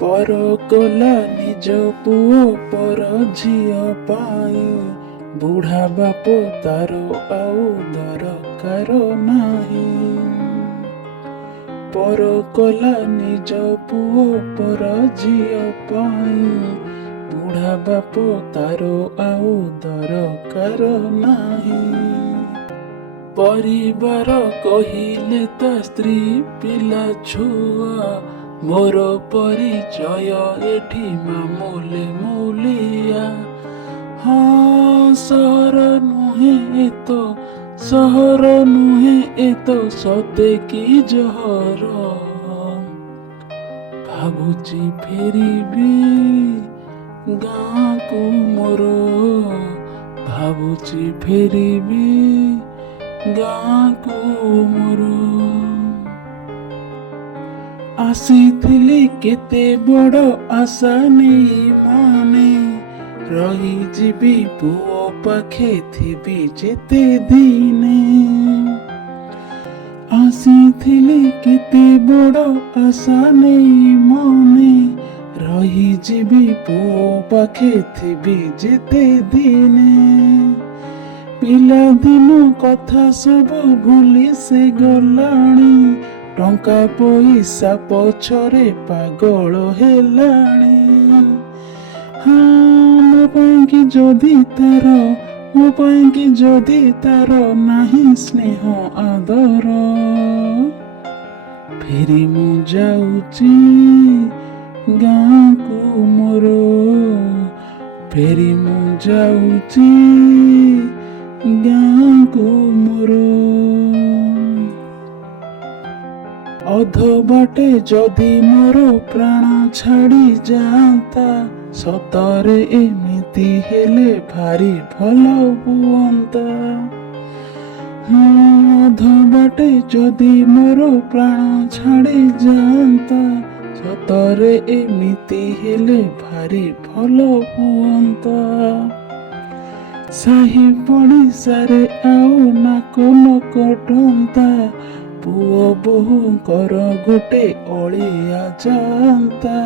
पर कला निज पुओ पर झियो पाई बुढ़ा बाप तार आउ दरकार नाही। पर कला निज पुओ पर झियो पाई बुढ़ा बाप तार आउ दरकार नाही। परिवार कहिले ता स्त्री पिला छुआ मोर परिचय एठी मामूली मूलिया। हाँ सहर नुहे एतो सहर नुहे एतो सते की जहर भाबुची फेरिबी गाँ को मोर भाबुची फेरिबी गाँ को मोर। आसीथिली केते बड़ आशा नहीं माने रही जीवी पुओ पाखे थिबी जेते दिने। आसीथिली केते बड़ आशा नहीं माने रही जीवी पुओ पाखे थिबी जेते दिने। पिला दिन कथा सब भूली से गलाणी टंका पैसा पछरे पागल हेलाणी। हाँ मो ପାଇଁ କି ଯଦି ତାର ନାହିଁ ସ୍ନେହ ଆଦର ଫେରି ମୁଁ ଯାଉଛି ଗାଁକୁ ମୋର ଫେରି ମୁଁ ଯାଉଛି ଗାଁକୁ ମୋର। ଅଧ ବାଟେ ଯଦି ମୋର ପ୍ରାଣ ଛାଡ଼ି ଯାଆନ୍ତା ସତରେ ଏମିତି ହେଲେ ଭାରି ଭଲ ହୁଅନ୍ତା। ଅଧ ବାଟେ ଯଦି ମୋର ପ୍ରାଣ ଛାଡ଼ି ଯାଆନ୍ତା ସତରେ ଏମିତି ହେଲେ ଭାରି ଭଲ ହୁଅନ୍ତା। ସାହି ପଡ଼ିଶାରେ ଆଉ ନାକ ନ କଟନ୍ତା ପୁଅ ବୋହୂଙ୍କର ଗୋଟେ ଅଳିଆ ଯାଆନ୍ତା।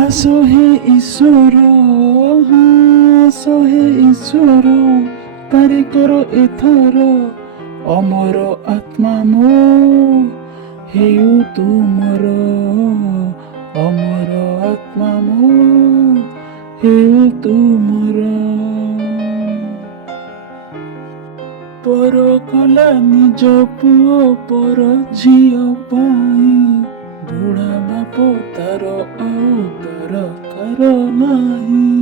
ଆସ ହେ ଈଶ୍ୱର ଆସ ହେ ଈଶ୍ୱର ପାରି କର ଏଥର ଅମର ଆତ୍ମା ମୋ ହେଉ ତୁମର ଅମର ଆତ୍ମା ମୋ ହେଉ ତୁମର। पर कला निज पुओ पर झियो पाई बुढ़ा बाप तार आउ दरकार नाही।